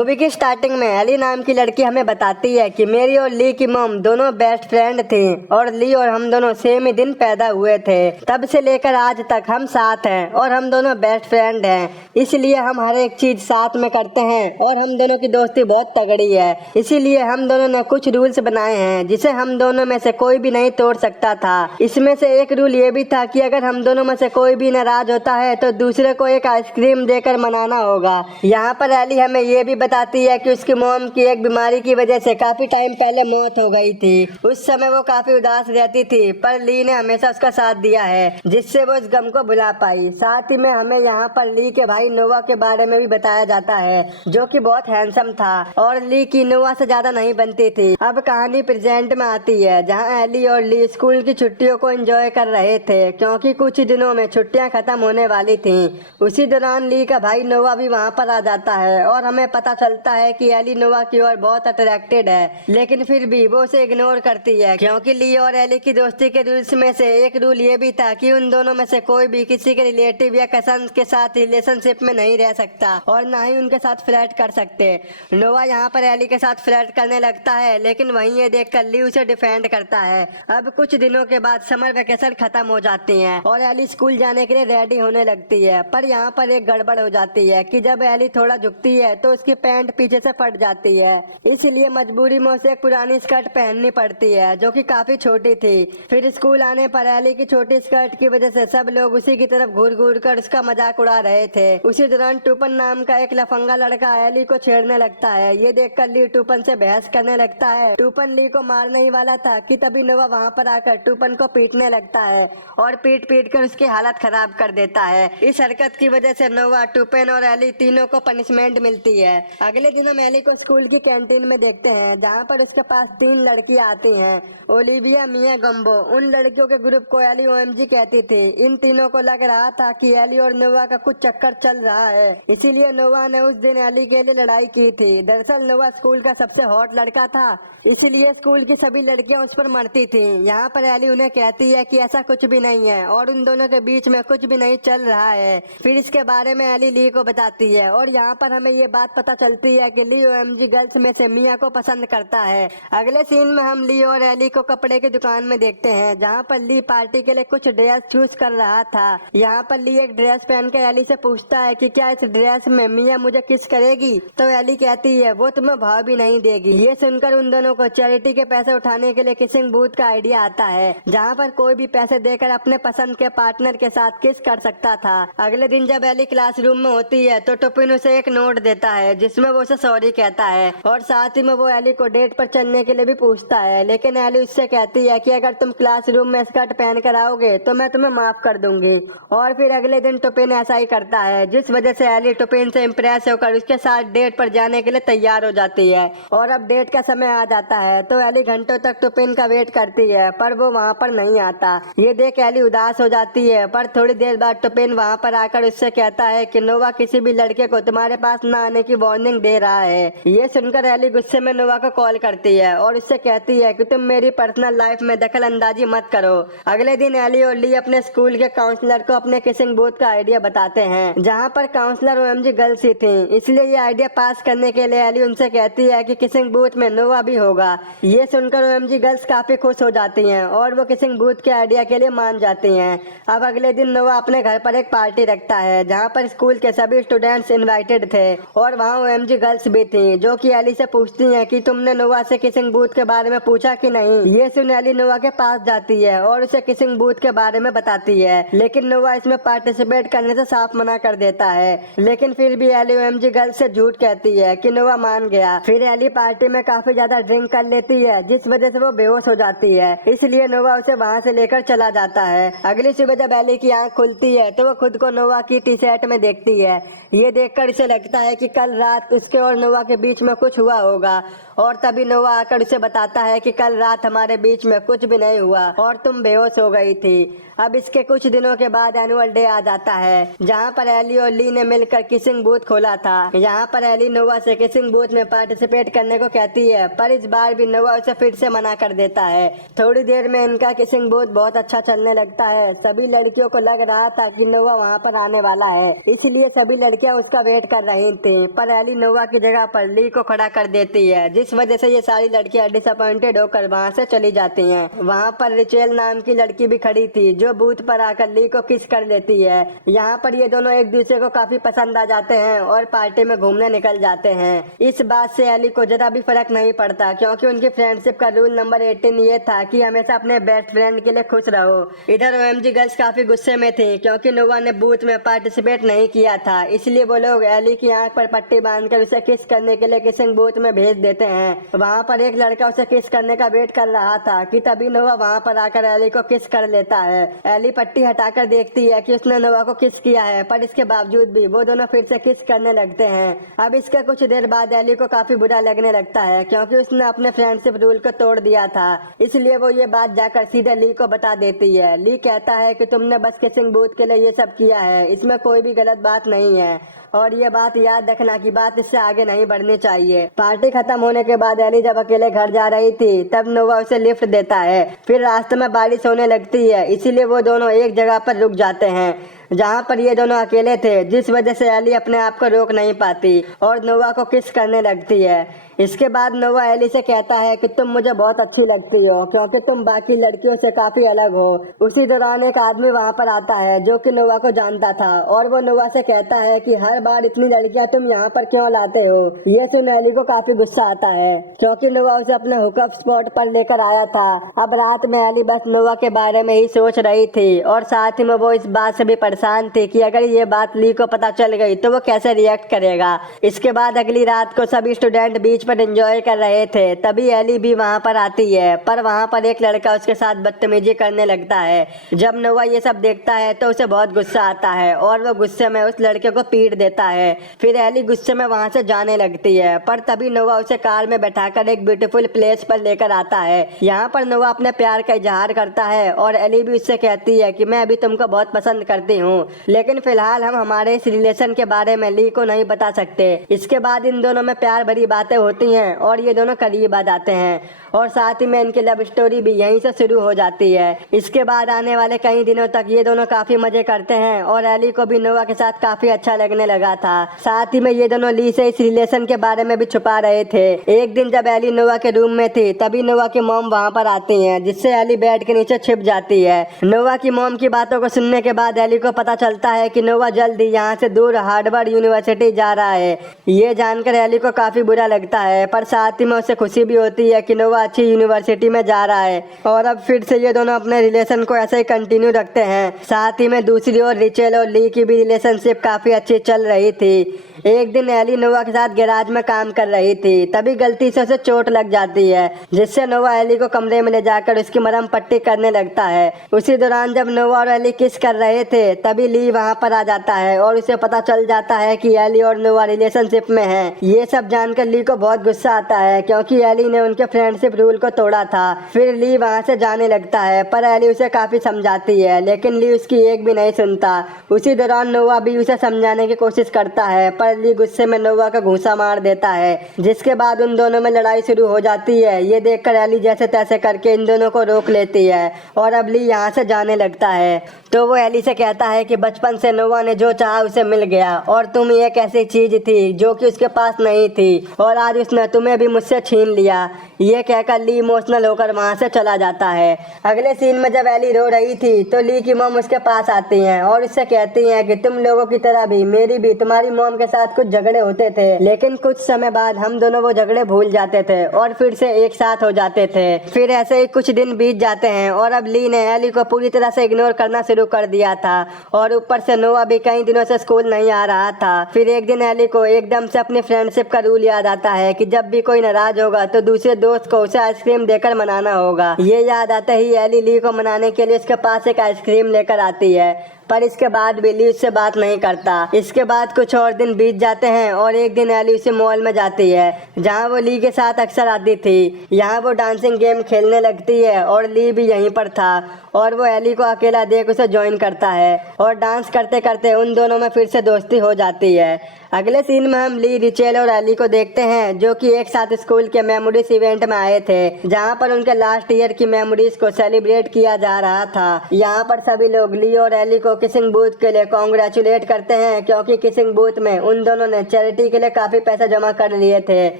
Movie की starting में Eli नाम की लड़की हमें बताती है कि मेरी और ली की मॉम दोनों बेस्ट फ्रेंड थी और ली और हम दोनों सेम ही दिन पैदा हुए थे। तब से लेकर आज तक हम साथ हैं और हम दोनों बेस्ट फ्रेंड हैं, इसलिए हम हर एक चीज साथ में करते हैं और हम दोनों की दोस्ती बहुत तगड़ी है। इसीलिए हम दोनों ने कुछ रूल्स बनाए हैं जिसे हम दोनों में से कोई भी नहीं तोड़ सकता था। इसमें से एक रूल ये भी था कि अगर हम दोनों में से कोई भी नाराज होता है तो दूसरे को एक आइसक्रीम देकर मनाना होगा। यहाँ पर एली हमें ये भी बताती है कि उसकी मॉम की एक बीमारी की वजह से काफी टाइम पहले मौत हो गई थी। उस समय वो काफी उदास रहती थी, पर ली ने हमेशा उसका साथ दिया है जिससे वो इस गम को भुला पाई। साथ ही में हमें यहाँ पर ली के भाई नोवा के बारे में भी बताया जाता है जो कि बहुत हैंडसम था और ली की नोवा से ज्यादा नहीं बनती थी। अब कहानी प्रेजेंट में आती है जहाँ एली और ली स्कूल की छुट्टियों को एंजॉय कर रहे थे क्योंकि कुछ दिनों में छुट्टियां खत्म होने वाली थी। उसी दौरान ली का भाई नोवा भी वहाँ पर आ जाता है और हमें पता चलता है कि एली नोवा की ओर बहुत अट्रैक्टेड है, लेकिन फिर भी वो उसे इग्नोर करती है क्योंकि ली और एली की दोस्ती के रूल्स में से एक रूल ये भी था कि उन दोनों में से कोई भी किसी के रिलेटिव या कजन के साथ रिलेशनशिप में नहीं रह सकता और ना ही उनके साथ फ्लर्ट कर सकते। नोवा यहाँ पर एली के साथ फ्लर्ट करने लगता है, लेकिन वहीं ये देखकर ली उसे डिफेंड करता है। अब कुछ दिनों के बाद समर वेकेशन खत्म हो जाती है और एली स्कूल जाने के लिए रेडी होने लगती है, पर यहाँ पर एक गड़बड़ हो जाती है कि जब एली थोड़ा झुकती है तो उसकी पैंट पीछे से फट जाती है, इसलिए मजबूरी में उसे एक पुरानी स्कर्ट पहननी पड़ती है जो कि काफी छोटी थी। फिर स्कूल आने पर एली की छोटी स्कर्ट की वजह से सब लोग उसी की तरफ घूर घूर कर उसका मजाक उड़ा रहे थे। उसी दौरान टूपन नाम का एक लफंगा लड़का एली को छेड़ने लगता है। ये देखकर ली टूपन से बहस करने लगता है। टूपन ली को मारने ही वाला था कि तभी नोवा वहाँ पर आकर टूपन को पीटने लगता है और पीट पीट कर उसकी हालत खराब कर देता है। इस हरकत की वजह से नोवा, टूपन और एली तीनों को पनिशमेंट मिलती है। अगले दिन हम एली को स्कूल की कैंटीन में देखते हैं जहाँ पर उसके पास 3 लड़कियाँ आती हैं, ओलिविया, मिया, गम्बो। उन लड़कियों के ग्रुप को एली ओएमजी कहती थी। इन तीनों को लग रहा था कि एली और नोवा का कुछ चक्कर चल रहा है, इसीलिए नोवा ने उस दिन एली के लिए लड़ाई की थी। दरअसल नोवा स्कूल का सबसे हॉट लड़का था, इसलिए स्कूल की सभी लड़कियां उस पर मरती थी। यहाँ पर एली उन्हें कहती है कि ऐसा कुछ भी नहीं है और उन दोनों के बीच में कुछ भी नहीं चल रहा है। फिर इसके बारे में एली ली को बताती है और यहाँ पर हमें ये बात पता चलती है कि ली ओएमजी गर्ल्स में से मिया को पसंद करता है। अगले सीन में हम ली और एली को कपड़े की दुकान में देखते हैं जहाँ पर ली पार्टी के लिए कुछ ड्रेस चूज कर रहा था। यहाँ पर ली एक ड्रेस पहन कर एली से पूछता है कि क्या इस ड्रेस में मिया मुझे किस करेगी, तो एली कहती है वो तुम्हें भाव भी नहीं देगी। ये सुनकर उन दोनों को चैरिटी के पैसे उठाने के लिए किसिंग बूथ का आइडिया आता है जहाँ पर कोई भी पैसे देकर अपने पसंद के पार्टनर के साथ किस कर सकता था। अगले दिन जब एली क्लासरूम में होती है तो टुपिन उसे एक नोट देता है जिसमें वो उसे सॉरी कहता है और साथ ही में वो एली को डेट पर चलने के लिए भी पूछता है, लेकिन एली उससे कहती है कि अगर तुम क्लासरूम में स्कर्ट पहन कर आओगे तो मैं तुम्हें माफ कर दूंगी। और फिर अगले दिन टुपिन ऐसा ही करता है, जिस वजह से एली टुपिन से इम्प्रेस होकर उसके साथ डेट पर जाने के लिए तैयार हो जाती है। और अब डेट का समय आ जाता है तो एली घंटों तक टुपिन का वेट करती है, पर वो वहाँ पर नहीं आता। ये देख एली उदास हो जाती है, पर थोड़ी देर बाद टुपिन वहाँ पर आकर उससे कहता है कि नोवा किसी भी लड़के को तुम्हारे पास न आने की वार्निंग दे रहा है। ये सुनकर एली गुस्से में नोवा को कॉल करती है और उससे कहती है कि तुम मेरी पर्सनल लाइफ में दखल अंदाजी मत करो। अगले दिन एली और ली अपने स्कूल के काउंसलर को अपने किसिंग बूथ का आइडिया बताते हैं जहाँ पर काउंसलर ओएमजी गर्ल्स ही थी, इसलिए ये आइडिया पास करने के लिए एली उनसे कहती है कि किसिंग बूथ में नोवा भी होगा। ये सुनकर ओएमजी गर्ल्स काफी खुश हो जाती हैं और वो किसिंग बूथ के आइडिया के लिए मान जाती हैं। अब अगले दिन नोवा अपने घर पर एक पार्टी रखता है जहाँ पर स्कूल के सभी स्टूडेंट्स इनवाइटेड थे और वहाँ ओएमजी गर्ल्स भी थी जो कि एली से पूछती हैं कि तुमने नोवा से किसिंग बूथ के बारे में पूछा कि नहीं। ये सुन एली नोवा के पास जाती है और उसे किसिंग बूथ के बारे में बताती है, लेकिन नोवा इसमें पार्टिसिपेट करने से साफ मना कर देता है। लेकिन फिर भी एली ओएमजी गर्ल्स से झूठ कहती है कि नोवा मान गया। फिर एली पार्टी में काफी ज्यादा ड्रिंक कर लेती है जिस वजह से वो बेहोश हो जाती है, इसलिए नोवा उसे वहाँ से लेकर चला जाता है। अगली सुबह जब एली की आंख खुलती है तो वो खुद को नोवा की टी शर्ट में देखती है। ये देखकर इसे लगता है कि कल रात उसके और नोवा के बीच में कुछ हुआ होगा और तभी नोवा आकर उसे बताता है कि कल रात हमारे बीच में कुछ भी नहीं हुआ और तुम बेहोश हो गई थी। अब इसके कुछ दिनों के बाद एनुअल डे आ जाता है जहाँ पर एली और ली ने मिलकर किसिंग बूथ खोला था। यहाँ पर एली नोवा से किसिंग बूथ में पार्टिसिपेट करने को कहती है, पर इस बार भी नोवा उसे फिर से मना कर देता है। थोड़ी देर में इनका किसिंग बूथ बहुत अच्छा चलने लगता है। सभी लड़कियों को लग रहा था कि नोवा वहाँ पर आने वाला है, इसलिए सभी लड़कियां उसका वेट कर रही थी, पर एली नोवा की जगह पर ली को खड़ा कर देती है, जिस वजह से ये सारी लड़कियां डिसअपॉइंटेड होकर वहाँ से चली जाती हैं। वहाँ पर रिचेल नाम की लड़की भी खड़ी थी, जो बूथ पर आकर ली को किस कर लेती है। यहाँ पर ये दोनों एक दूसरे को काफी पसंद आ जाते हैं और पार्टी में घूमने निकल जाते हैं। इस बात से एली को जरा भी फर्क नहीं पड़ता, क्योंकि उनकी फ्रेंडशिप का रूल नंबर 18 ये था कि हमेशा अपने बेस्ट फ्रेंड के लिए खुश रहो। इधर ओएमजी गर्ल्स काफी गुस्से में थी, क्योंकि नोवा ने बूथ में पार्टिसिपेट नहीं किया था, इसलिए वो लोग एली की आंख पर पट्टी बांधकर उसे किस करने के लिए किसिंग बूथ में भेज देते हैं। वहाँ पर एक लड़का उसे किस करने का वेट कर रहा था कि तभी नोवा वहाँ पर आकर एली को किस कर लेता है। एली पट्टी हटाकर देखती है कि उसने नोवा को किस किया है, पर इसके बावजूद भी वो दोनों फिर से किस करने लगते हैं। अब इसके कुछ देर बाद एली को काफी बुरा लगने लगता है, क्योंकि उसने अपने फ्रेंडशिप रूल को तोड़ दिया था, इसलिए वो ये बात जाकर सीधे ली को बता देती है। ली कहता है कि तुमने बस किसिंग बूथ के लिए ये सब किया है, इसमें कोई भी गलत बात नहीं है, और ये बात याद रखना कि बात इससे आगे नहीं बढ़नी चाहिए। पार्टी खत्म होने के बाद एली जब अकेले घर जा रही थी, तब नोवा उसे लिफ्ट देता है। फिर रास्ते में बारिश होने लगती है, इसीलिए वो दोनों एक जगह पर रुक जाते हैं जहाँ पर ये दोनों अकेले थे, जिस वजह से एली अपने आप को रोक नहीं पाती और नोवा को किस करने लगती है। इसके बाद नोवा एली से कहता है कि तुम मुझे बहुत अच्छी लगती हो, क्योंकि तुम बाकी लड़कियों से काफी अलग हो। उसी दौरान एक आदमी वहाँ पर आता है जो कि नोवा को जानता था, और वो नोवा से कहता है कि हर बार इतनी लड़कियां तुम यहाँ पर क्यों लाते हो। ये सुन एली को काफी गुस्सा आता है, क्योंकि नोवा उसे अपने हुकअप स्पॉट पर लेकर आया था। अब रात में एली बस नोवा के बारे में ही सोच रही थी, और साथ ही में वो इस बात से भी परेशान थी कि अगर ये बात ली को पता चल गई तो वो कैसे रिएक्ट करेगा। इसके बाद अगली रात को सभी स्टूडेंट बीच पर एंजॉय कर रहे थे, तभी एली भी वहाँ पर आती है, पर वहाँ पर एक लड़का उसके साथ बदतमीजी करने लगता है। जब नोवा ये सब देखता है तो उसे बहुत गुस्सा आता है, और वो गुस्से में उस लड़के को पीट देता है। फिर एली गुस्से में वहाँ से जाने लगती है, पर तभी नोवा उसे कार में बैठाकर एक ब्यूटीफुल प्लेस पर लेकर आता है। यहाँ पर नोवा अपने प्यार का इजहार करता है, और एली भी उससे कहती है कि मैं अभी तुमको बहुत पसंद करती हूँ, लेकिन फिलहाल हम हमारे इस रिलेशन के बारे में ली को नहीं बता सकते। इसके बाद इन दोनों में प्यार भरी बातें होती हैं, और ये दोनों करीब आ जाते हैं, और साथ ही में इनकी लव स्टोरी भी यहीं से शुरू हो जाती है। इसके बाद आने वाले कई दिनों तक ये दोनों काफी मजे करते हैं, और एली को भी नोवा के साथ काफी अच्छा लगने लगा था। साथ ही में ये दोनों ली से इस रिलेशन के बारे में भी छुपा रहे थे। एक दिन जब एली नोवा के रूम में थी, तभी नोवा की मॉम वहाँ पर आती है, जिससे एली बेड के नीचे छिप जाती है। नोवा की मॉम की बातों को सुनने के बाद एली को पता चलता है कि नोवा जल्द ही यहाँ से दूर हार्वर्ड यूनिवर्सिटी जा रहा है। ये जानकर एली को काफी बुरा लगता है, पर साथ ही में उसे खुशी भी होती है कि नोवा अच्छी यूनिवर्सिटी में जा रहा है, और अब फिर से ये दोनों अपने रिलेशन को ऐसे ही कंटिन्यू रखते हैं। साथ ही में दूसरी ओर रिचेल और ली की भी रिलेशनशिप काफी अच्छी चल रही थी। एक दिन एली नोवा के साथ गैराज में काम कर रही थी, तभी गलती से उसे चोट लग जाती है, जिससे नोवा एली को कमरे में ले जाकर उसकी मरहम पट्टी करने लगता है। उसी दौरान जब नोवा और एली किस कर रहे थे, तभी ली वहाँ पर आ जाता है, और उसे पता चल जाता है कि एली और नोवा रिलेशनशिप में है। ये सब जानकर ली को बहुत गुस्सा आता है, क्योंकि एली ने उनके फ्रेंडशिप रूल को तोड़ा था। फिर ली वहाँ से जाने लगता है, पर एली उसे काफी समझाती है, लेकिन ली उसकी एक भी नहीं सुनता। उसी दौरान नोवा भी उसे समझाने की कोशिश करता है, पर ली गुस्से में नोवा का घूंसा मार देता है, जिसके बाद उन दोनों में लड़ाई शुरू हो जाती है। ये देखकर एली जैसे तैसे करके इन दोनों को रोक लेती है, और अब ली यहाँ से जाने लगता है। तो वो एली से कहता है कि बचपन से नोवा ने जो चाहा उसे मिल गया, और तुम एक ऐसी चीज थी जो कि उसके पास नहीं थी, और आज उसने तुम्हें भी मुझसे छीन लिया। ये कहकर ली इमोशनल होकर वहाँ से चला जाता है। अगले सीन में जब एली रो रही थी, तो ली की मॉम उसके पास आती हैं, और उससे कहती हैं कि तुम लोगों की तरह भी मेरी भी तुम्हारी मॉम के साथ कुछ झगड़े होते थे, लेकिन कुछ समय बाद हम दोनों वो झगड़े भूल जाते थे और फिर से एक साथ हो जाते थे। फिर ऐसे ही कुछ दिन बीत जाते हैं, और अब ली ने एली को पूरी तरह से इग्नोर करना शुरू कर दिया था, और ऊपर से नोवा भी कई दिनों से स्कूल नहीं आ रहा था। फिर एक दिन एली को एकदम से अपनी फ्रेंडशिप का रूल याद आता है कि जब भी कोई नाराज होगा तो दूसरे दोस्त को उसे आइसक्रीम देकर मनाना होगा। ये याद आते ही एली ली को मनाने के लिए उसके पास एक आइसक्रीम लेकर आती है, पर इसके बाद भी ली उससे बात नहीं करता। इसके बाद कुछ और दिन बीत जाते हैं, और एक दिन एली उसे मॉल में जाती है, जहाँ वो ली के साथ अक्सर आती थी। यहाँ वो डांसिंग गेम खेलने लगती है और ली भी यहीं पर था और वो एली को अकेला देख उसे ज्वाइन करता है और डांस करते करते उन दोनों में फिर से दोस्ती हो जाती है। अगले सीन में हम ली, रिचेल और एली को देखते हैं जो कि एक साथ स्कूल के मेमोरीज इवेंट में आए थे, जहाँ पर उनके लास्ट ईयर की मेमोरीज को सेलिब्रेट किया जा रहा था। यहाँ पर सभी लोग ली और एली को किसिंग बूथ के लिए कॉन्ग्रेचुलेट करते हैं क्योंकि किसिंग बूथ में उन दोनों ने चैरिटी के लिए काफी पैसे जमा कर लिए थे।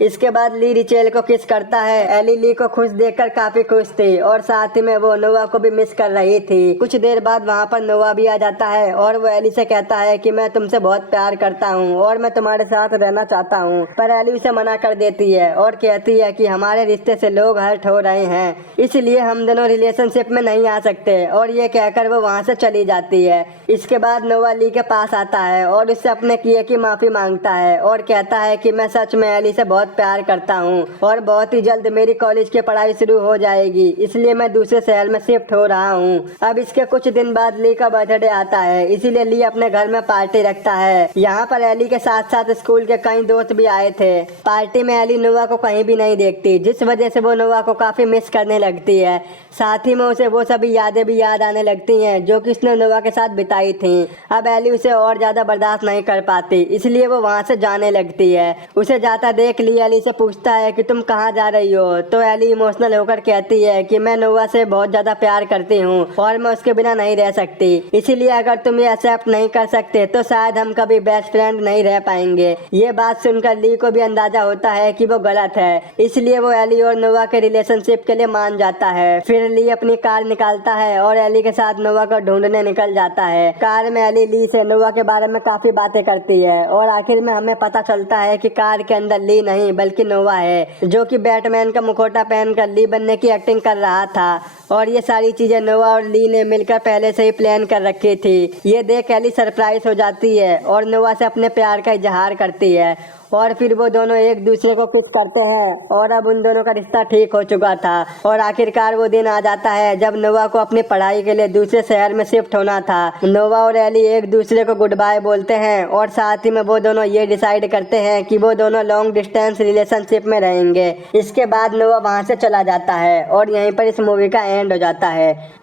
इसके बाद ली रिचेल को किस करता है। एली ली को खुश देखकर काफी खुश थी और साथ ही में वो नोवा को भी मिस कर रही थी। कुछ देर बाद वहाँ पर नोवा भी आ जाता है और वो एली से कहता है कि मैं तुमसे बहुत प्यार करता हूँ और मैं तुम्हारे साथ रहना चाहता हूँ, पर एली उसे मना कर देती है और कहती है कि हमारे रिश्ते से लोग हर्ट हो रहे हैं, इसलिए हम दोनों रिलेशनशिप में नहीं आ सकते और ये कहकर वो वहाँ से चली जाती है। इसके बाद नोवा ली के पास आता है और उससे अपने किए की माफी मांगता है और कहता है कि मैं सच में एली से बहुत प्यार करता हूँ और बहुत ही जल्द मेरी कॉलेज की पढ़ाई शुरू हो जाएगी, इसलिए मैं दूसरे शहर में शिफ्ट हो रहा हूँ। अब इसके कुछ दिन बाद ली का बर्थडे आता है, इसीलिए ली अपने घर में पार्टी रखता है। यहाँ पर एली के साथ साथ स्कूल के कई दोस्त भी आए थे। पार्टी में एली नोवा को कहीं भी नहीं देखती, जिस वजह से वो नोवा को काफी मिस करने लगती है। साथ ही में उसे वो सभी यादें भी याद आने लगती हैं जो कि उसने नोवा के साथ बिताई थी। अब एली उसे और ज्यादा बर्दाश्त नहीं कर पाती, इसलिए वो वहाँ से जाने लगती है। उसे जाता देख ली एली से पूछता है कि तुम कहाँ जा रही हो, तो एली इमोशनल होकर कहती है कि मैं नोवा से बहुत ज्यादा प्यार करती हूँ और मैं उसके बिना नहीं रह सकती, इसीलिए अगर तुम ये एक्सेप्ट नहीं कर सकते तो शायद हम कभी बेस्ट फ्रेंड नहीं रह पाएंगे। ये बात सुनकर ली को भी अंदाजा होता है कि वो गलत है, इसलिए वो एली और नोवा के रिलेशनशिप के लिए मान जाता है। फिर ली अपनी कार निकालता है और एली के साथ नोवा को ढूंढने निकल जाता है। कार में एली ली से नोवा के बारे में काफी बातें करती है और आखिर में हमें पता चलता है कि कार के अंदर ली नहीं बल्कि नोवा है, जो कि बैटमैन का मुखौटा पहनकर ली बनने की एक्टिंग कर रहा था। और ये सारी चीजें नोवा और ली ने मिलकर पहले से ही प्लान कर रखी थी। ये देख एली सरप्राइज हो जाती है और नोवा से अपने प्यार का इजहार करती है और फिर वो दोनों एक दूसरे को किस करते हैं और अब उन दोनों का रिश्ता ठीक हो चुका था। और आखिरकार वो दिन आ जाता है जब नोवा को अपनी पढ़ाई के लिए दूसरे शहर में शिफ्ट होना था। नोवा और एली एक दूसरे को गुड बाय बोलते हैं और साथ ही में वो दोनों ये डिसाइड करते हैं कि वो दोनों लॉन्ग डिस्टेंस रिलेशनशिप में रहेंगे। इसके बाद नोवा वहाँ से चला जाता है और यहीं पर इस मूवी का एंड हो जाता है।